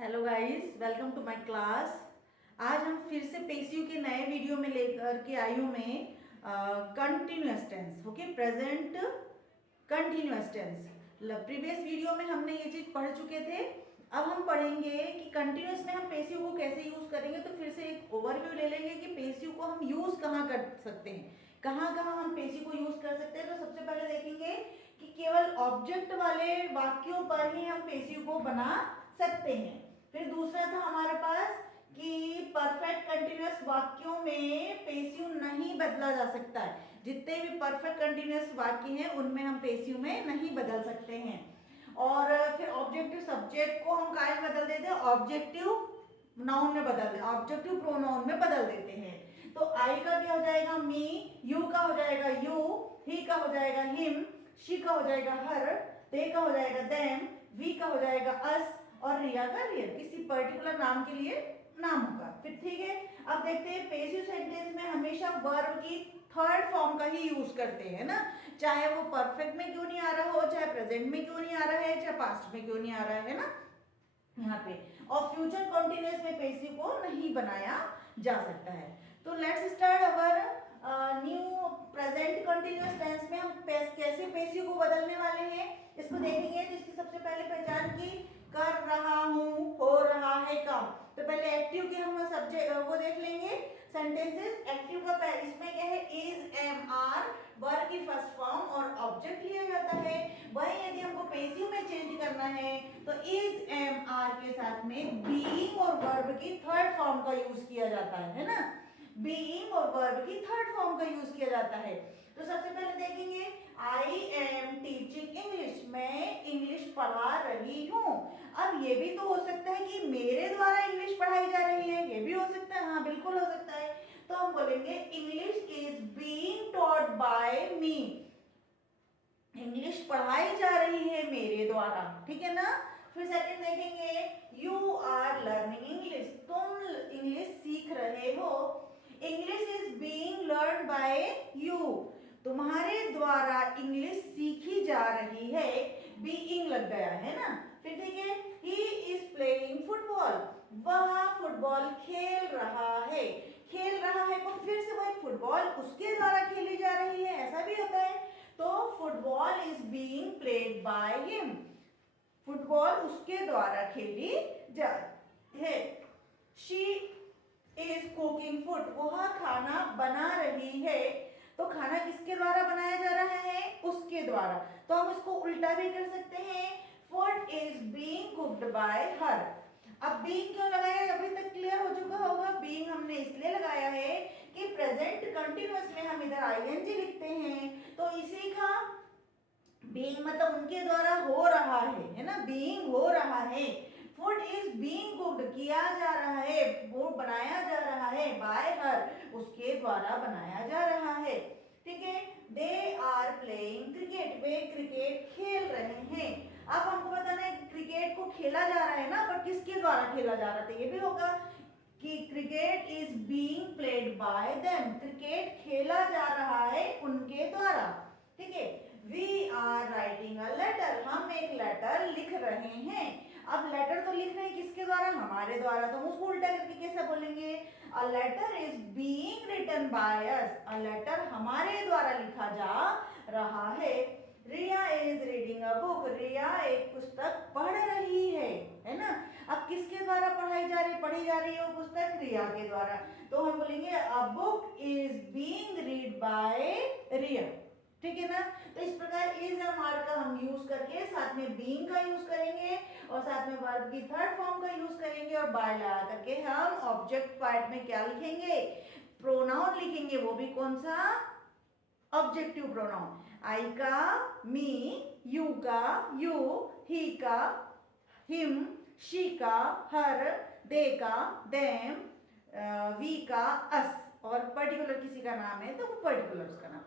Hello guys, welcome to my class. आज हम फिर से पेसिव के नए वीडियो में लेकर के आई हूँ मैं continuous tense. Okay, present continuous tense. Previous video में हमने ये चीज़ पढ़ चुके थे। अब हम पढ़ेंगे कि कंटिन्यूअस में हम पेसिव को कैसे यूज़ करेंगे। तो फिर से एक ओवरव्यू ले लेंगे कि पेसिव को हम यूज़ कहाँ कर सकते हैं, कहाँ कहाँ हम पेसिव को यूज़ कर सकते हैं। तो सबसे पहले देखेंगे कि केवल ऑब्जेक्ट वाले वाक्यों पर ही हम पेसिव को बना सकते हैं। फिर दूसरा था हमारे पास कि परफेक्ट कंटिन्यूअस वाक्यों में पेसिव नहीं बदला जा सकता है। जितने भी परफेक्ट कंटिन्यूअस वाक्य हैं उनमें हम पेसिव में नहीं बदल सकते हैं। और फिर ऑब्जेक्टिव सब्जेक्ट को हम काय में बदल देते हैं, ऑब्जेक्टिव नाउन में बदल देते, ऑब्जेक्टिव प्रोनाउन में बदल देते हैं। तो आई का क्या हो जाएगा, मी, यू का हो जाएगा यू, ही का हो जाएगा हिम, शी का हो जाएगा हर, दे का हो जाएगा देम, वी का हो जाएगा अस और रिया का रियल। किसी पर्टिकुलर नाम के लिए नाम होगा। फिर ठीक है, अब देखते हैं पेसिव सेंटेंस में हमेशा वर्ब की थर्ड फॉर्म का ही यूज करते हैं ना, चाहे वो परफेक्ट में क्यों नहीं आ रहा हो, चाहे प्रेजेंट में क्यों नहीं आ रहा है, चाहे पास्ट में क्यों नहीं आ रहा है ना यहाँ पे। और फ्यूचर कॉन्टिन्यूअस में पेसिव को नहीं बनाया जा सकता है। तो let's start our new present continuous tense में हम कैसे पेसिव को बदलने वाले हैं इसको देखेंगे। तो इसकी सबसे पहले पहचान की, कर रहा हूँ, हो रहा है काम। तो पहले एक्टिव के हम सब्जेक्ट वो देख लेंगे सेंटेंसेस। एक्टिव का इसमें क्या है, इज, एम, आर वर्ब की फर्स्ट फॉर्म और ऑब्जेक्ट लिया जाता है। वही यदि हमको पेसिव में चेंज करना है तो इज, एम, आर के साथ में बीइंग और वर्ब की थर्ड फॉर्म का यूज किया जाता है ना, बीइंग और वर्ब की थर्ड फॉर्म का यूज किया जाता है। तो सबसे पहले देखेंगे, आई एम टीचिंग इंग्लिश, मैं इंग्लिश पढ़ा रही हूँ। अब ये भी तो हो सकता है कि मेरे द्वारा इंग्लिश पढ़ाई जा रही है, ये भी हो सकता है, हाँ बिल्कुल हो सकता है। तो हम बोलेंगे English is being taught by me, English पढ़ाई जा रही है मेरे द्वारा, ठीक है ना। फिर सेकंड देखेंगे, यू आर लर्निंग इंग्लिश, तुम इंग्लिश सीख रहे हो। English is being learn by you, तुम्हारे द्वारा इंग्लिश सीखी जा रही है, बीइंग लग गया है ना। फिर ठीक है, ही इज प्लेइंग फुटबॉल, वह फुटबॉल खेल रहा है। खेल रहा है तो फिर से वही फुटबॉल उसके द्वारा खेली जा रही है, ऐसा भी होता है। तो football is being played by him, football उसके द्वारा खेली जा है। शी इज कुकिंग फूड, वह खाना बना रही है। तो खाना किसके द्वारा बनाया जा रहा है, उसके द्वारा। तो हम इसको उल्टा भी कर सकते हैं, food is being cooked bye हर। अब बीइंग क्यों लगाया, अभी तक क्लियर हो चुका होगा। बीइंग हमने इसलिए लगाया है कि प्रेजेंट कंटिन्यूअस में हम इधर आईएनजी लिखते हैं, तो इसी का बीइंग मतलब उनके द्वारा हो रहा है ना, बीइंग हो रहा है। फूड इज बीइंग कुक्ड, किया जा रहा है, वो बनाया जा रहा है, बाय हर, उसके द्वारा बनाया जा रहा है। ठीक है, दे आर प्लेइंग क्रिकेट, वे क्रिकेट खेल रहे हैं। अब हमको बताना है क्रिकेट को खेला जा रहा है ना, पर किसके द्वारा खेला जा रहा था, ये भी होगा कि cricket is being played by them, cricket खेला जा रहा है उनके द्वारा। ठीक है, we are writing a letter, हम एक लेटर लिख रहे हैं। अब लेटर तो लिख रहे हैं किसके द्वारा, हमारे द्वारा। तो हम उसको उल्टा करके कैसे बोलेंगे, a letter is being written by us, a letter हमारे द्वारा लिखा जा रहा है। Riya is reading a book, Riya एक पुस्तक पढ़ रही है ना। अब किसके द्वारा पढ़ी जा रही है वो पुस्तक, रिया के द्वारा। तो हम बोलेंगे a book is being read by Riya, ठीक है ना। तो इस प्रकार इज एम आर का हम यूज करके साथ में बीइंग का यूज करेंगे और साथ में वर्ब की थर्ड फॉर्म का यूज करेंगे और बाय लगा करके हम ऑब्जेक्ट पार्ट में क्या लिखेंगे, प्रोनाउन लिखेंगे। वो भी कौन सा, ऑब्जेक्टिव प्रोनाउन। आई का मी, यू का यू, ही का हिम, शी का हर, दे का देम, वी का अस, और पर्टिकुलर किसी का नाम है तो वो पर्टिकुलर उसका नाम।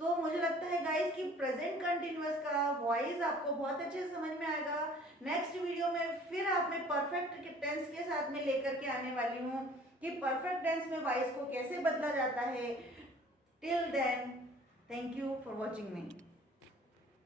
तो मुझे लगता है गाइस कि प्रेजेंट कंटिन्यूअस का वॉइस आपको बहुत अच्छे से समझ में आएगा। नेक्स्ट वीडियो में फिर आप मैं परफेक्ट टेंस के साथ में लेकर के आने वाली हूँ कि परफेक्ट टेंस में वॉइस को कैसे बदला जाता है। Till then, thank you for watching me.